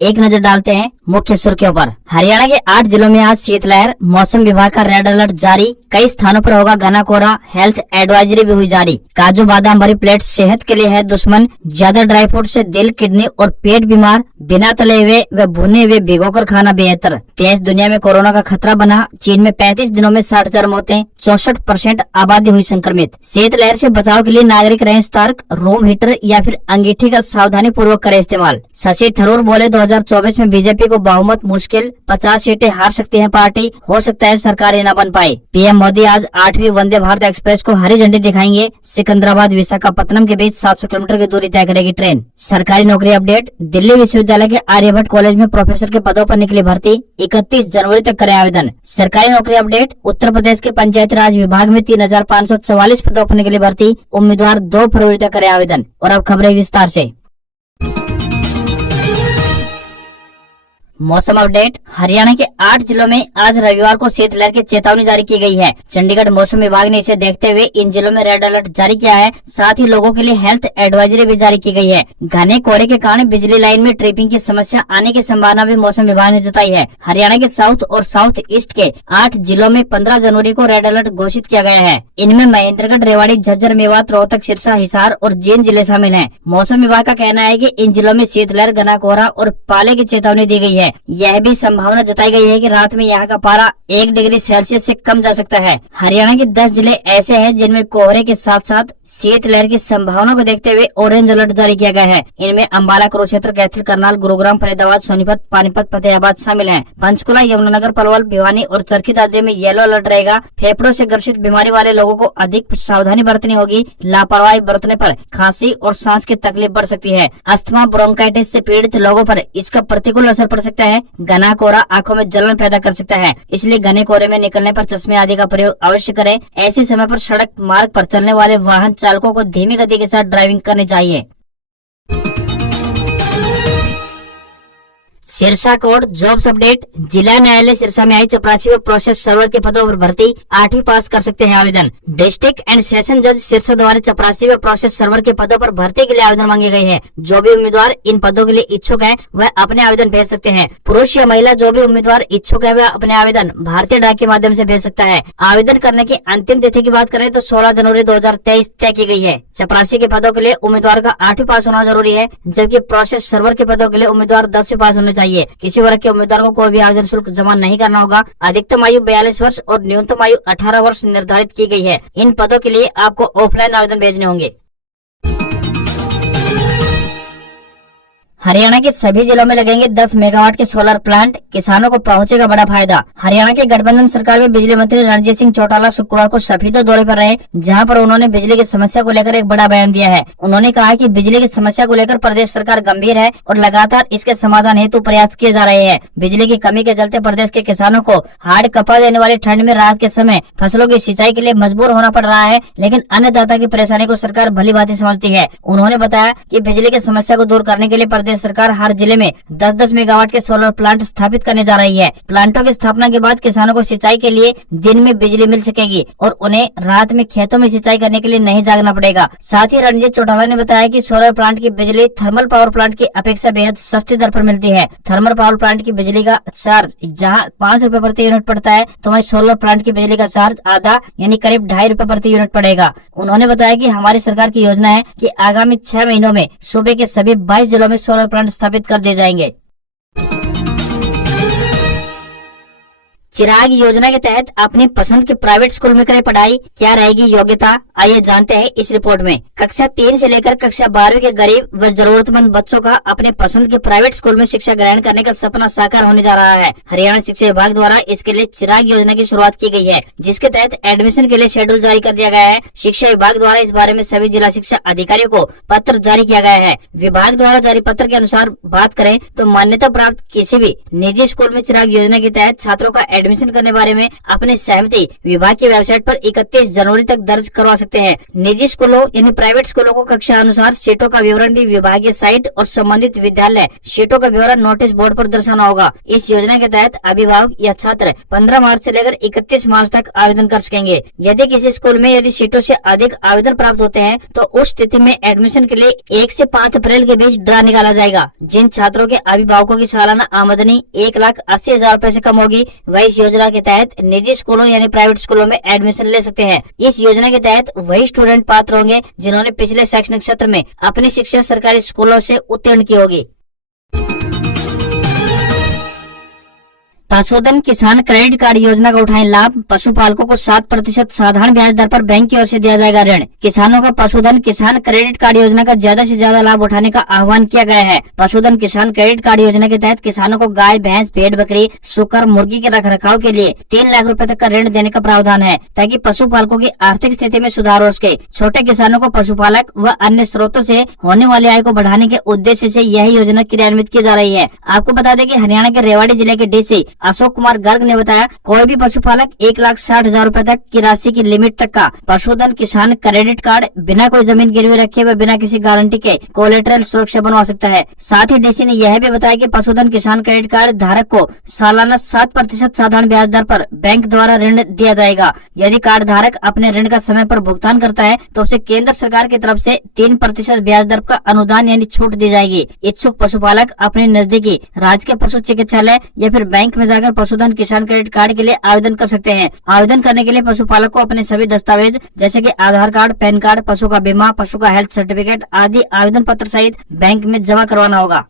एक नजर डालते हैं मुख्य सुर्खियों पर। हरियाणा के 8 जिलों में आज शीतलहर, मौसम विभाग का रेड अलर्ट जारी। कई स्थानों पर होगा घना कोहरा, हेल्थ एडवाइजरी भी हुई जारी। काजू बादाम भरी प्लेट सेहत के लिए है दुश्मन। ज्यादा ड्राई फ्रूट से दिल, किडनी और पेट बीमार। बिना तले हुए व भुने हुए भिगोकर खाना बेहतर। देश दुनिया में कोरोना का खतरा बना। चीन में 35 दिनों में 60,000 मौतें, 64% आबादी हुई संक्रमित। शीतलहर से बचाव के लिए नागरिक रहें सतर्क। रूम हीटर या फिर अंगीठी का सावधानी पूर्वक करें इस्तेमाल। शशि थरूर बोले 2024 में बीजेपी को बहुमत मुश्किल, 50 सीटें हार सकती है पार्टी, हो सकता है सरकार ही न बन पाए। पीएम मोदी आज 8वीं वंदे भारत एक्सप्रेस को हरी झंडी दिखाएंगे। सिकंदराबाद विशाखापट्टनम के बीच 700 किलोमीटर की दूरी तय करेगी ट्रेन। सरकारी नौकरी अपडेट। दिल्ली विश्वविद्यालय के आर्यभट्ट कॉलेज में प्रोफेसर के पदों पर निकली भर्ती। 31 जनवरी तक करें आवेदन। सरकारी नौकरी अपडेट। उत्तर प्रदेश के पंचायती राज विभाग में 3,544 पदों पर निकली भर्ती। उम्मीदवार 2 फरवरी तक करें आवेदन। और अब खबरें विस्तार से। मौसम अपडेट। हरियाणा के 8 जिलों में आज रविवार को शीतलहर की चेतावनी जारी की गई है। चंडीगढ़ मौसम विभाग ने इसे देखते हुए इन जिलों में रेड अलर्ट जारी किया है। साथ ही लोगों के लिए हेल्थ एडवाइजरी भी जारी की गई है। घने कोहरे के कारण बिजली लाइन में ट्रिपिंग की समस्या आने की संभावना भी मौसम विभाग ने जताई है। हरियाणा के साउथ और साउथ ईस्ट के 8 जिलों में 15 जनवरी को रेड अलर्ट घोषित किया गया है। इनमें महेंद्रगढ़, रेवाड़ी, झज्जर, मेवात, रोहतक, सिरसा, हिसार और जींद जिले शामिल हैं। मौसम विभाग का कहना है कि इन जिलों में शीतलहर, घना कोहरा और पाले की चेतावनी दी गई है। यह भी संभावना जताई गई है कि रात में यहाँ का पारा 1 डिग्री सेल्सियस से कम जा सकता है। हरियाणा के 10 जिले ऐसे हैं जिनमें कोहरे के साथ साथ शीतलहर की संभावना को देखते हुए ऑरेंज अलर्ट जारी किया गया है। इनमें अंबाला, कुरुक्षेत्र, कैथल, करनाल, गुरुग्राम, फरीदाबाद, सोनीपत, पानीपत, फतेहाबाद शामिल हैं। पंचकुला, यमुनानगर, पलवल, भिवानी और चरखी दादरी में येलो अलर्ट रहेगा। फेफड़ों से ग्रसित बीमारी वाले लोगों को अधिक सावधानी बरतनी होगी। लापरवाही बरतने पर खांसी और सांस की तकलीफ बढ़ सकती है। अस्थमा, ब्रोंकाइटिस से पीड़ित लोगों पर इसका प्रतिकूल असर पड़ सकता है। घना कोहरा आंखों में जलन पैदा कर सकता है, इसलिए घने कोहरे में निकलने पर चश्मे आदि का प्रयोग अवश्य करें। ऐसे समय पर सड़क मार्ग पर चलने वाले वाहन चालकों को धीमी गति के साथ ड्राइविंग करनी चाहिए। Sirsa court jobs update. जिला न्यायालय सिरसा में आई चपरासी व प्रोसेस सर्वर के पदों पर भर्ती। 8वीं पास कर सकते हैं आवेदन। डिस्ट्रिक्ट एंड सेशन जज सिरसा द्वारा चपरासी व प्रोसेस सर्वर के पदों पर भर्ती के लिए आवेदन मांगे गए हैं। जो भी उम्मीदवार इन पदों के लिए इच्छुक है वह अपने आवेदन भेज सकते हैं। पुरुष या महिला जो भी उम्मीदवार इच्छुक है वह अपने आवेदन भारतीय डाक के माध्यम से भेज सकता है। आवेदन करने की अंतिम तिथि की बात करें तो 16 जनवरी 2023 तय की गई है। चपरासी के पदों के लिए उम्मीदवार का 8वीं पास होना जरूरी है, जबकि प्रोसेस सर्वर के पदों के लिए उम्मीदवार 10वीं पास होने चाहिए। किसी वर्ग के उम्मीदवार को कोई भी आवेदन शुल्क जमा नहीं करना होगा। अधिकतम आयु 42 वर्ष और न्यूनतम आयु 18 वर्ष निर्धारित की गई है। इन पदों के लिए आपको ऑफलाइन आवेदन भेजने होंगे। हरियाणा के सभी जिलों में लगेंगे 10 मेगावाट के सोलर प्लांट, किसानों को पहुंचेगा बड़ा फायदा। हरियाणा के गठबंधन सरकार में बिजली मंत्री रणजीत सिंह चौटाला शुक्रवार को सफीदो दौरे पर रहे, जहां पर उन्होंने बिजली की समस्या को लेकर एक बड़ा बयान दिया है। उन्होंने कहा कि बिजली की समस्या को लेकर प्रदेश सरकार गंभीर है और लगातार इसके समाधान हेतु प्रयास किए जा रहे हैं। बिजली की कमी के चलते प्रदेश के किसानों को हाड़ कपा देने वाली ठंड में रात के समय फसलों की सिंचाई के लिए मजबूर होना पड़ रहा है, लेकिन अन्नदाता की परेशानी को सरकार भली भांति समझती है। उन्होंने बताया कि बिजली की समस्या को दूर करने के लिए प्रदेश सरकार हर जिले में 10-10 मेगावाट के सोलर प्लांट स्थापित करने जा रही है। प्लांटों की स्थापना के बाद किसानों को सिंचाई के लिए दिन में बिजली मिल सकेगी और उन्हें रात में खेतों में सिंचाई करने के लिए नहीं जागना पड़ेगा। साथ ही रणजीत चौटाला ने बताया कि सोलर प्लांट की बिजली थर्मल पावर प्लांट की अपेक्षा बेहद सस्ती दर पर मिलती है। थर्मल पावर प्लांट की बिजली का चार्ज जहां 5 रुपए प्रति यूनिट पड़ता है, तो वहीं सोलर प्लांट की बिजली का चार्ज आधा यानी करीब 2.5 रुपए प्रति यूनिट पड़ेगा। उन्होंने बताया कि हमारी सरकार की योजना है कि आगामी 6 महीनों में सूबे के सभी 22 जिलों में सोलर प्लांट स्थापित कर दिए जाएंगे। चिराग योजना के तहत अपनी पसंद के प्राइवेट स्कूल में करें पढ़ाई, क्या रहेगी योग्यता, आइए जानते हैं इस रिपोर्ट में। कक्षा 3 से लेकर कक्षा 12वीं के गरीब व जरूरतमंद बच्चों का अपने पसंद के प्राइवेट स्कूल में शिक्षा ग्रहण करने का सपना साकार होने जा रहा है। हरियाणा शिक्षा विभाग द्वारा इसके लिए चिराग योजना की शुरुआत की गई है, जिसके तहत एडमिशन के लिए शेड्यूल जारी कर दिया गया है। शिक्षा विभाग द्वारा इस बारे में सभी जिला शिक्षा अधिकारियों को पत्र जारी किया गया है। विभाग द्वारा जारी पत्र के अनुसार बात करें तो मान्यता प्राप्त किसी भी निजी स्कूल में चिराग योजना के तहत छात्रों का एडमिशन करने बारे में अपनी सहमति विभाग की वेबसाइट पर 31 जनवरी तक दर्ज करवा सकते हैं। निजी स्कूलों यानी प्राइवेट स्कूलों को कक्षा अनुसार सीटों का विवरण भी विभागीय साइट और संबंधित विद्यालय सीटों का विवरण नोटिस बोर्ड पर दर्शाना होगा। इस योजना के तहत अभिभावक या छात्र 15 मार्च से लेकर 31 मार्च तक आवेदन कर सकेंगे। यदि किसी स्कूल में यदि सीटों से अधिक आवेदन प्राप्त होते हैं तो उस स्थिति में एडमिशन के लिए 1 से 5 अप्रैल के बीच ड्रा निकाला जाएगा। जिन छात्रों के अभिभावकों की सालाना आमदनी 1,80,000 रूपए से कम होगी वह इस योजना के तहत निजी स्कूलों यानी प्राइवेट स्कूलों में एडमिशन ले सकते हैं। इस योजना के तहत वही स्टूडेंट पात्र होंगे जिन्होंने पिछले शैक्षणिक सत्र में अपनी शिक्षा सरकारी स्कूलों से उत्तीर्ण की होगी। पशुधन किसान क्रेडिट कार्ड योजना का उठाएं लाभ। पशुपालकों को 7% साधारण ब्याज दर पर बैंक की ओर से दिया जाएगा ऋण। किसानों का पशुधन किसान क्रेडिट कार्ड योजना का ज्यादा से ज्यादा लाभ उठाने का आह्वान किया गया है। पशुधन किसान क्रेडिट कार्ड योजना के तहत किसानों को गाय, भैंस, भेड़, बकरी, सुकर, मुर्गी के रखरखाव के लिए 3 लाख रुपए तक का ऋण देने का प्रावधान है ताकि पशुपालकों की आर्थिक स्थिति में सुधार हो सके। छोटे किसानों को पशुपालक व अन्य स्रोतों से होने वाली आय को बढ़ाने के उद्देश्य से यह योजना क्रियान्वित की जा रही है। आपको बता दें कि हरियाणा के रेवाड़ी जिले के डीसी अशोक कुमार गर्ग ने बताया कोई भी पशुपालक 1,60,000 रूपए तक की राशि की लिमिट तक का पशुधन किसान क्रेडिट कार्ड बिना कोई जमीन गिरवी रखे व बिना किसी गारंटी के कोलेटरल सुरक्षा बनवा सकता है। साथ ही डीसी ने यह भी बताया कि पशुधन किसान क्रेडिट कार्ड धारक को सालाना 7% साधारण ब्याज दर पर बैंक द्वारा ऋण दिया जाएगा। यदि कार्ड धारक अपने ऋण का समय पर भुगतान करता है तो उसे केंद्र सरकार की तरफ से 3% ब्याज दर का अनुदान यानी छूट दी जाएगी। इच्छुक पशुपालक अपने नजदीकी राजकीय पशु चिकित्सालय या फिर बैंक में जाकर पशुधन किसान क्रेडिट कार्ड के लिए आवेदन कर सकते हैं। आवेदन करने के लिए पशुपालक को अपने सभी दस्तावेज जैसे कि आधार कार्ड, पैन कार्ड, पशु का बीमा, पशु का हेल्थ सर्टिफिकेट आदि आवेदन पत्र सहित बैंक में जमा करवाना होगा।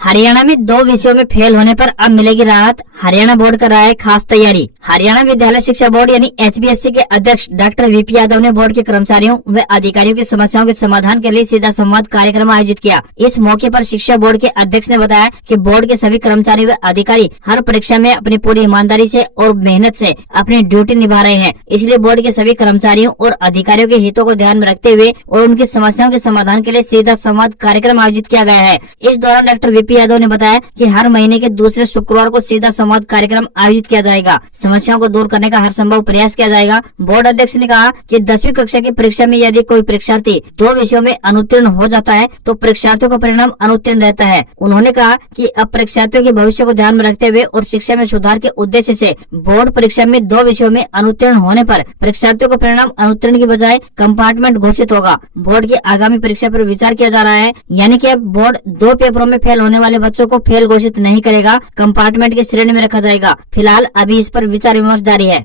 हरियाणा में 2 विषयों में फेल होने पर अब मिलेगी राहत। हरियाणा बोर्ड कर रहा है खास तैयारी। हरियाणा विद्यालय शिक्षा बोर्ड यानी HBSC के अध्यक्ष डॉक्टर VP यादव ने बोर्ड के कर्मचारियों व अधिकारियों की समस्याओं के समाधान के लिए सीधा संवाद कार्यक्रम आयोजित किया। इस मौके पर शिक्षा बोर्ड के अध्यक्ष ने बताया कि बोर्ड के सभी कर्मचारी व अधिकारी हर परीक्षा में अपनी पूरी ईमानदारी से और मेहनत से अपनी ड्यूटी निभा रहे हैं। इसलिए बोर्ड के सभी कर्मचारियों और अधिकारियों के हितों को ध्यान में रखते हुए और उनकी समस्याओं के समाधान के लिए सीधा संवाद कार्यक्रम आयोजित किया गया है। इस दौरान डॉक्टर VP यादव ने बताया कि हर महीने के दूसरे शुक्रवार को सीधा संवाद कार्यक्रम आयोजित किया जाएगा। समस्याओं को दूर करने का हर संभव प्रयास किया जाएगा। बोर्ड अध्यक्ष ने कहा कि 10वीं कक्षा की परीक्षा में यदि कोई परीक्षार्थी 2 विषयों में अनुत्तीर्ण हो जाता है तो परीक्षार्थियों का परिणाम अनुत्तीर्ण रहता है। उन्होंने कहा कि अब परीक्षार्थियों के भविष्य को ध्यान में रखते हुए और शिक्षा में सुधार के उद्देश्य से बोर्ड परीक्षा में 2 विषयों में अनुत्तीर्ण होने पर परीक्षार्थियों का परिणाम अनुत्तीर्ण की बजाय कंपार्टमेंट घोषित होगा। बोर्ड की आगामी परीक्षा पर विचार किया जा रहा है, यानी कि अब बोर्ड 2 पेपरों में फेल होने वाले बच्चों को फेल घोषित नहीं करेगा, कंपार्टमेंट की श्रेणी में रखा जाएगा। फिलहाल अभी इस पर विचार विमर्श जारी है।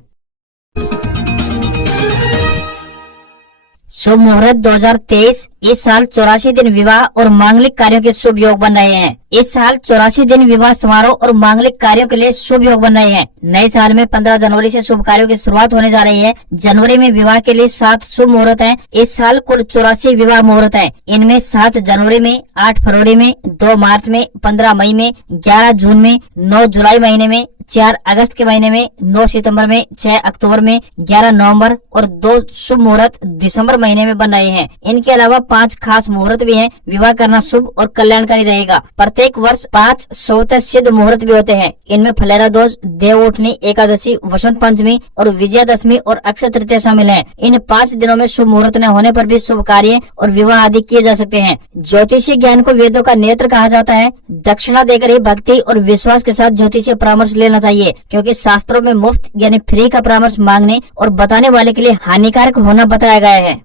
शुभ मुहूर्त 2023। इस साल 84 दिन विवाह और मांगलिक कार्यों के शुभ योग बन रहे हैं। इस साल 84 दिन विवाह समारोह और मांगलिक कार्यों के लिए शुभ योग बन रहे हैं। नए साल में 15 जनवरी से शुभ कार्यों की शुरुआत होने जा रही है। जनवरी में विवाह के लिए 7 शुभ मुहूर्त हैं। इस साल कुल 84 विवाह मुहूर्त हैं। इनमें 7 जनवरी में, 8 फरवरी में, 2 मार्च में, 15 मई में, 11 जून में, 9 जुलाई महीने में, 4 अगस्त के महीने में, 9 सितंबर में, 6 अक्टूबर में, 11 नवंबर और 2 शुभ मुहूर्त दिसंबर महीने में बन रहे हैं। इनके अलावा 5 खास मुहूर्त भी हैं। विवाह करना शुभ और कल्याणकारी रहेगा। प्रत्येक वर्ष 5 स्वतः सिद्ध मुहूर्त भी होते हैं। इनमें फलेरा दोष, देवउठनी एकादशी, वसंत पंचमी और विजयादशमी और अक्षय तृतीया शामिल है। इन 5 दिनों में शुभ मुहूर्त न होने पर भी शुभ कार्य और विवाह आदि किए जा सकते हैं। ज्योतिषीय ज्ञान को वेदों का नेत्र कहा जाता है। दक्षिणा देकर ही भक्ति और विश्वास के साथ ज्योतिषीय परामर्श लेना चाहिए, क्योंकि शास्त्रों में मुफ्त यानी फ्री का परामर्श मांगने और बताने वाले के लिए हानिकारक होना बताया गया है।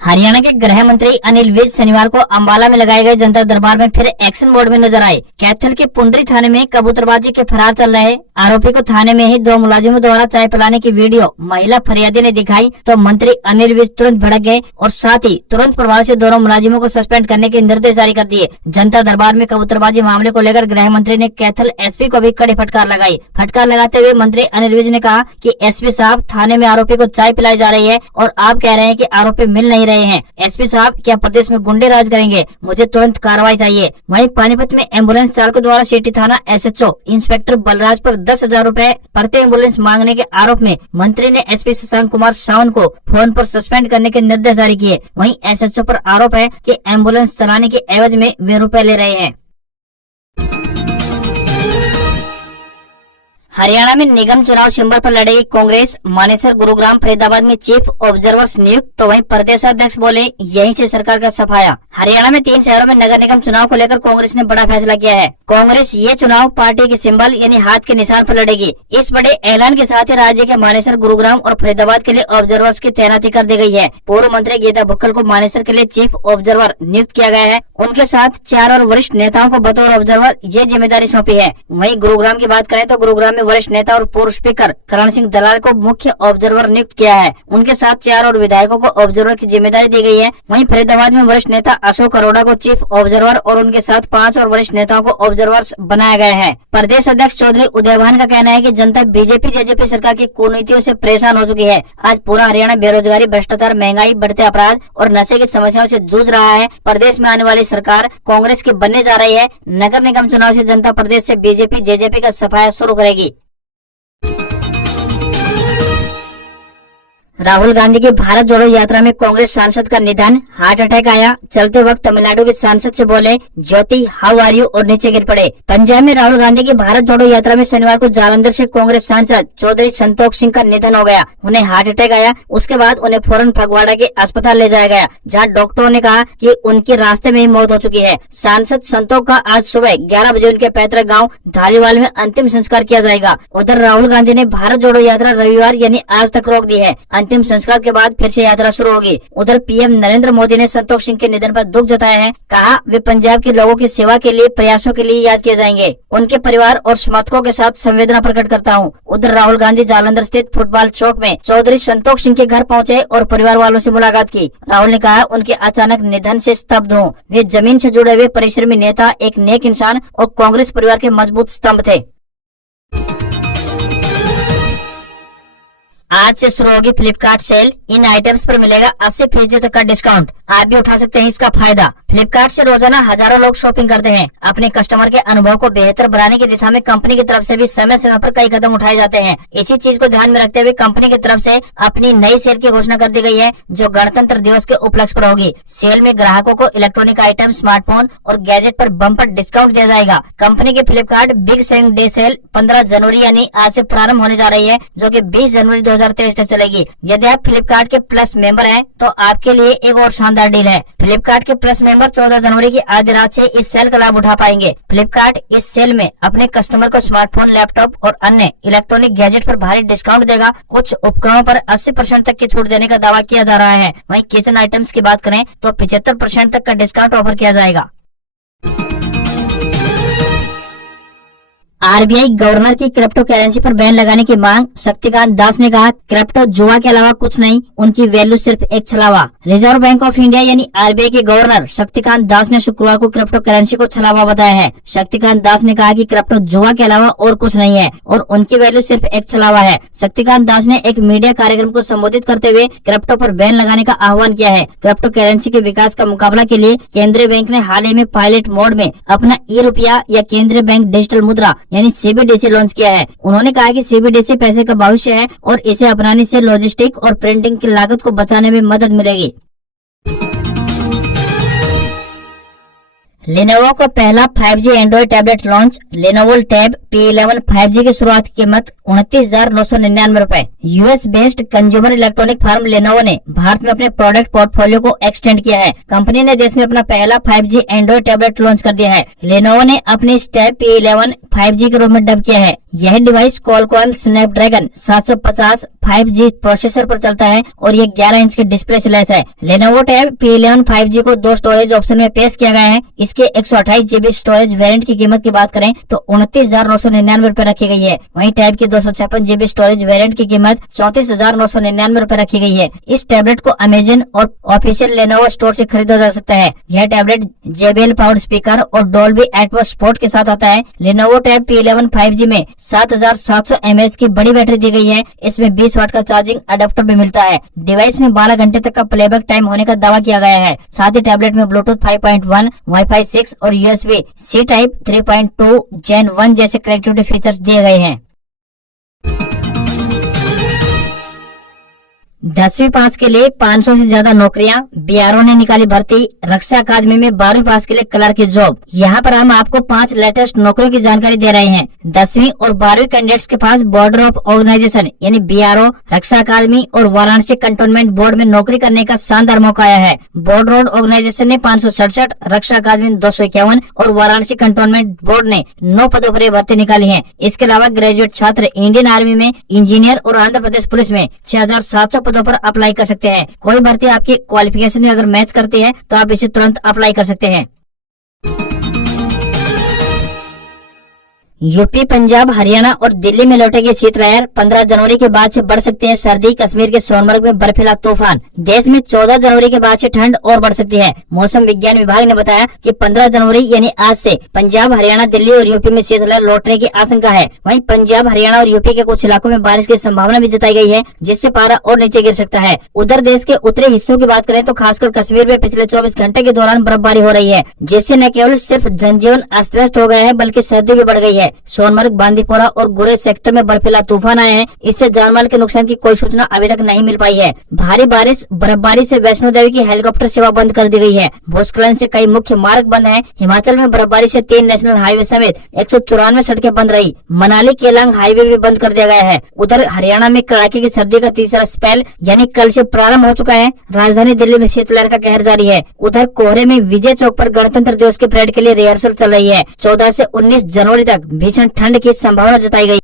हरियाणा के गृह मंत्री अनिल विज शनिवार को अंबाला में लगाए गए जनता दरबार में फिर एक्शन मोड में नजर आए। कैथल के पुंडरी थाने में कबूतरबाजी के फरार चल रहे आरोपी को थाने में ही 2 मुलाजिमों द्वारा चाय पिलाने की वीडियो महिला फरियादी ने दिखाई तो मंत्री अनिल विज तुरंत भड़क गए और साथ ही तुरंत प्रभाव से दोनों मुलाजिमों को सस्पेंड करने के निर्देश जारी कर दिए। जनता दरबार में कबूतरबाजी मामले को लेकर गृह मंत्री ने कैथल SP को भी कड़ी फटकार लगाई। फटकार लगाते हुए मंत्री अनिल विज ने कहा कि SP साहब, थाने में आरोपी को चाय पिलाई जा रही है और आप कह रहे हैं कि आरोपी मिल नहीं रहे रहे हैं। एसपी साहब, क्या प्रदेश में गुंडे राज करेंगे? मुझे तुरंत कार्रवाई चाहिए। वहीं पानीपत में एम्बुलेंस चालकों द्वारा सिटी थाना एसएचओ इंस्पेक्टर बलराज पर 10,000 रूपए प्रति एम्बुलेंस मांगने के आरोप में मंत्री ने एसपी शशांक कुमार सावन को फोन पर सस्पेंड करने के निर्देश जारी किए। वहीं एसएचओ पर आरोप है कि एम्बुलेंस चलाने के एवज में वे रुपए ले रहे हैं। हरियाणा में निगम चुनाव सिंबल पर लड़ेगी कांग्रेस। मानेसर, गुरुग्राम, फरीदाबाद में चीफ ऑब्जर्वर्स नियुक्त, तो वहीं प्रदेश अध्यक्ष बोले यहीं से सरकार का सफाया। हरियाणा में 3 शहरों में नगर निगम चुनाव को लेकर कांग्रेस ने बड़ा फैसला किया है। कांग्रेस ये चुनाव पार्टी के सिंबल यानी हाथ के निशान पर लड़ेगी। इस बड़े ऐलान के साथ ही राज्य के मानेसर, गुरुग्राम और फरीदाबाद के लिए ऑब्जर्वर्स की तैनाती कर दी गई है। पूर्व मंत्री गीता भुक्कल को मानेसर के लिए चीफ ऑब्जर्वर नियुक्त किया गया है। उनके साथ 4 और वरिष्ठ नेताओं को बतौर ऑब्जर्वर ये जिम्मेदारी सौंपी है। वहीं गुरुग्राम की बात करें तो गुरुग्राम में वरिष्ठ नेता और पूर्व स्पीकर करण सिंह दलाल को मुख्य ऑब्जर्वर नियुक्त किया है। उनके साथ 4 और विधायकों को ऑब्जर्वर की जिम्मेदारी दी गई है। वहीं फरीदाबाद में वरिष्ठ नेता अशोक अरोड़ा को चीफ ऑब्जर्वर और उनके साथ 5 और वरिष्ठ नेताओं को ऑब्जर्वर्स बनाया गया है। प्रदेश अध्यक्ष चौधरी उदयभान का कहना है कि जनता बीजेपी जेजेपी सरकार की कुनीतियों से परेशान हो चुकी है। आज पूरा हरियाणा बेरोजगारी, भ्रष्टाचार, महंगाई, बढ़ते अपराध और नशे की समस्याओं से जूझ रहा है। प्रदेश में आने वाली सरकार कांग्रेस की बनने जा रही है। नगर निगम चुनाव से जनता प्रदेश से बीजेपी जेजेपी का सफाया शुरू करेगी। राहुल गांधी की भारत जोड़ो यात्रा में कांग्रेस सांसद का निधन, हार्ट अटैक आया। चलते वक्त तमिलनाडु के सांसद से बोले ज्योति हाउ आर यू और नीचे गिर पड़े। पंजाब में राहुल गांधी की भारत जोड़ो यात्रा में शनिवार को जालंधर से कांग्रेस सांसद चौधरी संतोष सिंह का निधन हो गया। उन्हें हार्ट अटैक आया। उसके बाद उन्हें फौरन फगवाड़ा के अस्पताल ले जाया गया, जहाँ डॉक्टरों ने कहा कि उनकी रास्ते में ही मौत हो चुकी है। सांसद संतोष का आज सुबह 11 बजे उनके पैतृक गाँव धालीवाल में अंतिम संस्कार किया जाएगा। उधर राहुल गांधी ने भारत जोड़ो यात्रा रविवार यानी आज तक रोक दी है। अंतिम संस्कार के बाद फिर से यात्रा शुरू होगी। उधर पीएम नरेंद्र मोदी ने संतोष सिंह के निधन पर दुख जताया है। कहा वे पंजाब के लोगों की सेवा के लिए प्रयासों के लिए याद किए जाएंगे। उनके परिवार और समर्थकों के साथ संवेदना प्रकट करता हूं। उधर राहुल गांधी जालंधर स्थित फुटबॉल चौक में चौधरी संतोष सिंह के घर पहुंचे और परिवार वालों से मुलाकात की। राहुल ने कहा उनके अचानक निधन से स्तब्ध हूं। वे जमीन से जुड़े हुए परिश्रमी नेता, एक नेक इंसान और कांग्रेस परिवार के मजबूत स्तंभ थे। आज से शुरू होगी फ्लिपकार्ट सेल। इन आइटम्स पर मिलेगा 80% तक का डिस्काउंट। आप भी उठा सकते हैं इसका फायदा। फ्लिपकार्ट से रोजाना हजारों लोग शॉपिंग करते हैं। अपने कस्टमर के अनुभव को बेहतर बनाने की दिशा में कंपनी की तरफ से भी समय समय पर कई कदम उठाए जाते हैं। इसी चीज को ध्यान में रखते हुए कंपनी की तरफ से अपनी नई सेल की घोषणा कर दी गई है, जो गणतंत्र दिवस के उपलक्ष्य पर होगी। सेल में ग्राहकों को इलेक्ट्रॉनिक आइटम, स्मार्टफोन और गैजेट पर बम्पर डिस्काउंट दिया जाएगा। कंपनी की Flipkart big selling day sale 15 जनवरी यानी आज से प्रारंभ होने जा रही है, जो कि 20 जनवरी 2023 तक चलेगी। यदि आप फ्लिपकार्ट के प्लस मेंबर हैं, तो आपके लिए एक और शानदार डील है। फ्लिपकार्ट के प्लस मेंबर 14 जनवरी की आधी रात से इस सेल का लाभ उठा पाएंगे। फ्लिपकार्ट इस सेल में अपने कस्टमर को स्मार्टफोन, लैपटॉप और अन्य इलेक्ट्रॉनिक गैजेट पर भारी डिस्काउंट देगा। कुछ उपकरणों पर 80% तक की छूट देने का दावा किया जा रहा है। वहीं किचन आइटम्स की बात करें तो 75% तक का डिस्काउंट ऑफर किया जाएगा। आरबीआई गवर्नर की क्रिप्टो करेंसी पर बैन लगाने की मांग। शक्तिकांत दास ने कहा क्रिप्टो जुआ के अलावा कुछ नहीं, उनकी वैल्यू सिर्फ एक छलावा। रिजर्व बैंक ऑफ इंडिया यानी आरबीआई के गवर्नर शक्तिकांत दास ने शुक्रवार को क्रिप्टो करेंसी को छलावा बताया है। शक्तिकांत दास ने कहा कि क्रिप्टो जुआ के अलावा और कुछ नहीं है और उनकी वैल्यू सिर्फ एक छलावा है। शक्तिकांत दास ने एक मीडिया कार्यक्रम को संबोधित करते हुए क्रिप्टो पर बैन लगाने का आह्वान किया है। क्रिप्टो करेंसी के विकास का मुकाबला के लिए केंद्रीय बैंक ने हाल ही में पायलट मोड में अपना ई-रुपया या केंद्रीय बैंक डिजिटल मुद्रा यानी सीबीडीसी लॉन्च किया है। उन्होंने कहा कि सीबीडीसी पैसे का भविष्य है और इसे अपनाने से लॉजिस्टिक और प्रिंटिंग की लागत को बचाने में मदद मिलेगी। लेनोवो का पहला 5G Android tablet launch. Lenovo tab P11 5G की शुरुआत की कीमत 29,999 रूपए। US based consumer electronic firm Lenovo ने भारत में अपने प्रोडक्ट पोर्टफोलियो को एक्सटेंड किया है। कंपनी ने देश में अपना पहला 5G एंड्रॉइड टैबलेट लॉन्च कर दिया है। लेनोवो ने अपने इस टैब P11 5G के रूप में डब किया है। यह device Qualcomm Snapdragon 750 5G processor पर चलता है और ये 11 इंच के डिस्प्ले से लैस है। लेनोवो टैब P11 5G को 2 स्टोरेज ऑप्शन में पेश किया गया है। इसके 128 GB स्टोरेज वेरिएंट की कीमत की बात करें तो 29,999 रूपए रखी गई है। वहीं टैब की 256 GB स्टोरेज वेरिएंट की कीमत 34,999 रूपए रखी गई है। इस टैबलेट को अमेजन और ऑफिशियल लेनोवो स्टोर से खरीदा जा सकता है। यह टैबलेट JBL पावर्ड स्पीकर और डॉल्बी एटमॉस सपोर्ट के साथ आता है। लेनोवो टैब P11 5G में 7700 mAh की बड़ी बैटरी दी गई है। इसमें 20 वाट का चार्जिंग अडेप्टर भी मिलता है। डिवाइस में 12 घंटे तक का प्लेबैक टाइम होने का दावा किया गया है। साथ ही टैबलेट में ब्लूटूथ 5.1, वाईफाई 6 और USB-C टाइप 3.2 Gen 1 जैसे कनेक्टिविटी फीचर्स दिए गए हैं। 10वीं पास के लिए 500 से ज्यादा नौकरियां, BRO ने निकाली भर्ती। रक्षा अकादमी में 12वीं पास के लिए क्लर्क की जॉब। यहाँ पर हम आपको 5 लेटेस्ट नौकरियों की जानकारी दे रहे हैं। 10वीं और 12वीं कैंडिडेट्स के पास बॉर्डर ऑफ ऑर्गेनाइजेशन यानी BRO, रक्षा अकादमी और वाराणसी कंटोनमेंट बोर्ड में नौकरी करने का शानदार मौका आया है। बॉर्डर रोड ऑर्गेनाइजेशन ने 567, रक्षा अकादमी ने 251 और वाराणसी कंटोनमेंट बोर्ड ने 9 पदों पर भर्ती निकाली है। इसके अलावा ग्रेजुएट छात्र इंडियन आर्मी में, इंजीनियर और आंध्र प्रदेश पुलिस में 6700 पदों पर अप्लाई कर सकते हैं। कोई भर्ती आपकी क्वालिफिकेशन में अगर मैच करती है तो आप इसे तुरंत अप्लाई कर सकते हैं। यूपी, पंजाब, हरियाणा और दिल्ली में लौटेगी शीतलहर। 15 जनवरी के बाद से बढ़ सकती है सर्दी। कश्मीर के सोनमर्ग में बर्फीला तूफान। देश में 14 जनवरी के बाद से ठंड और बढ़ सकती है। मौसम विज्ञान विभाग ने बताया कि 15 जनवरी यानी आज से पंजाब, हरियाणा, दिल्ली और यूपी में शीतलहर लौटने की आशंका है। वहीं पंजाब, हरियाणा और यूपी के कुछ इलाकों में बारिश की संभावना भी जताई गई है, जिससे पारा और नीचे गिर सकता है। उधर देश के उत्तरी हिस्सों की बात करें तो खासकर कश्मीर में पिछले 24 घंटे के दौरान बर्फबारी हो रही है, जिससे न केवल सिर्फ जनजीवन अस्त व्यस्त हो गया है बल्कि सर्दी भी बढ़ गई है। सोनमर्ग, बांदीपोरा और गुरेज सेक्टर में बर्फीला तूफान आए हैं। इससे जानमाल के नुकसान की कोई सूचना अभी तक नहीं मिल पाई है। भारी बारिश, बर्फबारी से वैष्णो देवी की हेलीकॉप्टर सेवा बंद कर दी गई है। भूस्खलन से कई मुख्य मार्ग बंद हैं। हिमाचल में बर्फबारी से 3 नेशनल हाईवे समेत 194 सड़कें बंद रही। मनाली केलांग हाईवे भी बंद कर दिया गया है। उधर हरियाणा में कड़ाके की सर्दी का तीसरा स्पेल यानी कल से प्रारंभ हो चुका है। राजधानी दिल्ली में शीतलहर का कहर जारी है। उधर कोहरे में विजय चौक पर गणतंत्र दिवस के परेड के लिए रिहर्सल चल रही है। 14 से 19 जनवरी तक भीषण ठंड की संभावना जताई गई।